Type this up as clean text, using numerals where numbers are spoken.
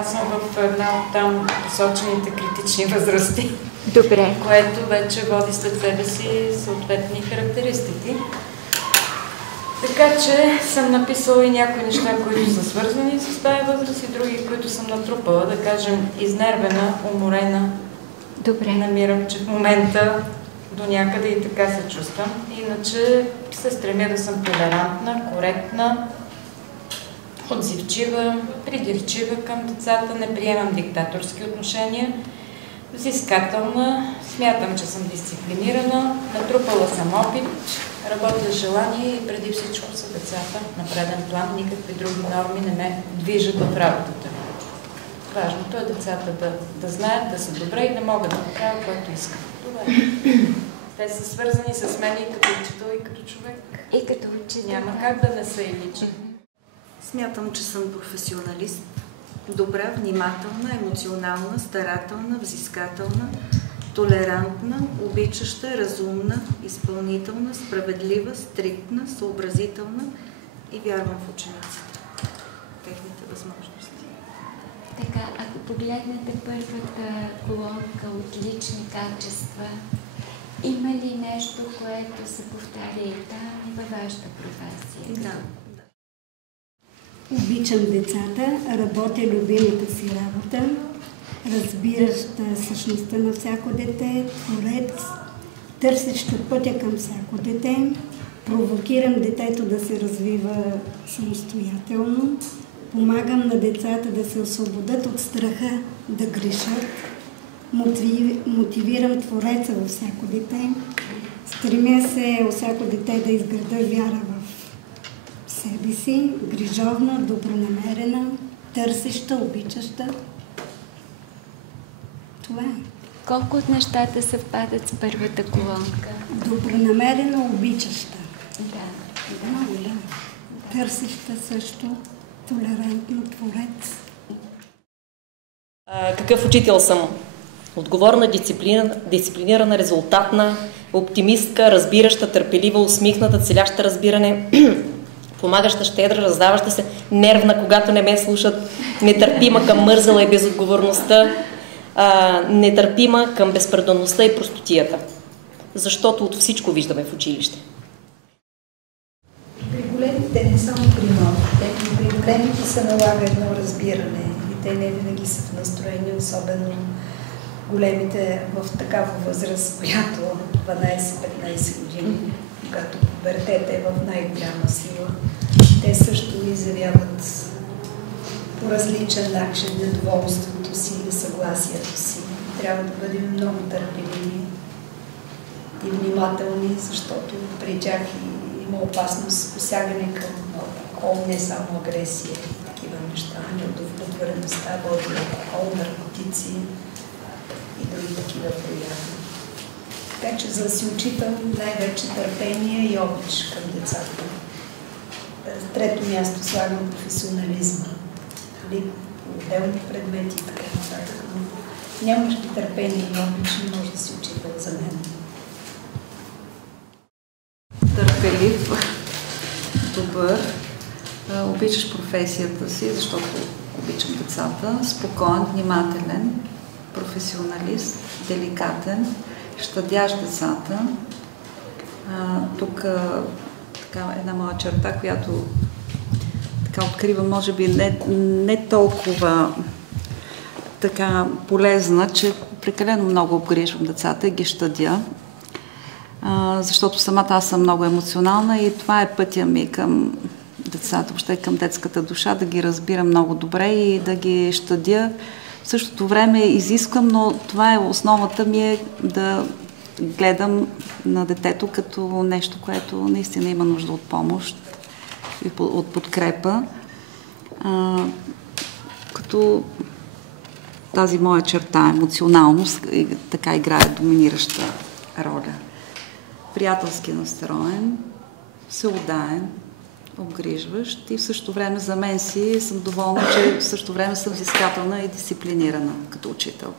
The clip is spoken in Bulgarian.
Аз съм в една от там посочените критични възрасти. Добре. Което вече води след себе си съответни характеристики. Така че съм написала и някои неща, които са свързани с тази възраст и други, които съм натрупала, да кажем, изнервена, уморена. Добре. Намирам, че в момента до някъде и така се чувствам. Иначе се стремя да съм толерантна, коректна, отзивчива, придирчива към децата, не приемам диктаторски отношения, взискателна, смятам, че съм дисциплинирана, натрупала съм опит, работя с желание и преди всичко са децата на преден план, никакви други норми не ме движат в работата. Важното е децата да знаят, да са добре и да могат да направят, което искат. Това е. Те са свързани с мен и като учител, и като човек. И като учител. Няма как да не са и лични. Смятам, че съм професионалист. Добра, внимателна, емоционална, старателна, взискателна, толерантна, обичаща, разумна, изпълнителна, справедлива, стриктна, съобразителна и вярвам в учениците. Техните възможности. Така, ако погледнете първата колонка от лични качества, има ли нещо, което се повтаря и там, и във вашата професия? Да. Обичам децата, работя любимата си работа, разбираща същността на всяко дете, творец, търсеща пътя към всяко дете, провокирам детето да се развива самостоятелно, помагам на децата да се освободят от страха да грешат, мотивирам твореца във всяко дете, стремя се всяко дете да изграда вяра в себе си, грижовна, добронамерена, търсеща, обичаща. Това е. Колко от нещата съвпадат с първата колонка? Добронамерена, обичаща. Да. Много, да. Търсеща също, толерантна, творец. Какъв учител съм? Отговорна, дисциплинирана, резултатна, оптимистка, разбираща, търпелива, усмихната, целяща разбиране, помагаща, щедра, раздаваща се, нервна, когато не ме слушат, нетърпима към мързела и безотговорността, нетърпима към безпардонността и простотията. Защото от всичко виждаме в училище. При големите, не само при малките, но при големите се налага едно разбиране и те не винаги са в настроение, особено големите в такава възраст, която 12-15 години, когато пубертет е в най-голяма сила. Те също изявяват по различен начин недоволството си или съгласието си. Трябва да бъдем много търпеливи и внимателни, защото при тях има опасност посягане към алкохол, не само агресия и такива неща, неудовлетвореността, води алкохол, наркотици и други такива прояви. Така че за да си учител най-вече търпение и обич към децата. Трето място слагам професионализма. По отделни предмети и така нататък. Но нямаш ли търпение и обич, не може да си учител за мен. Търпелив, добър, обичаш професията си, защото обичам децата, спокоен, внимателен, професионалист, деликатен, щадящ децата. Тук една моя черта, която така открива, може би не толкова така полезна, че прекалено много обгрижвам децата и ги щадя. Защото самата аз съм много емоционална и това е пътя ми към децата, въобще към детската душа, да ги разбирам много добре и да ги щадя. В същото време изисквам, но това е основата ми, е да гледам на детето като нещо, което наистина има нужда от помощ и от подкрепа. Като тази моя черта, емоционалност, така играе доминираща роля. Приятелски настроен, всеотдаен, обгрижващ и в същото време за мен съм доволна, че в същото време съм взискателна и дисциплинирана като учител.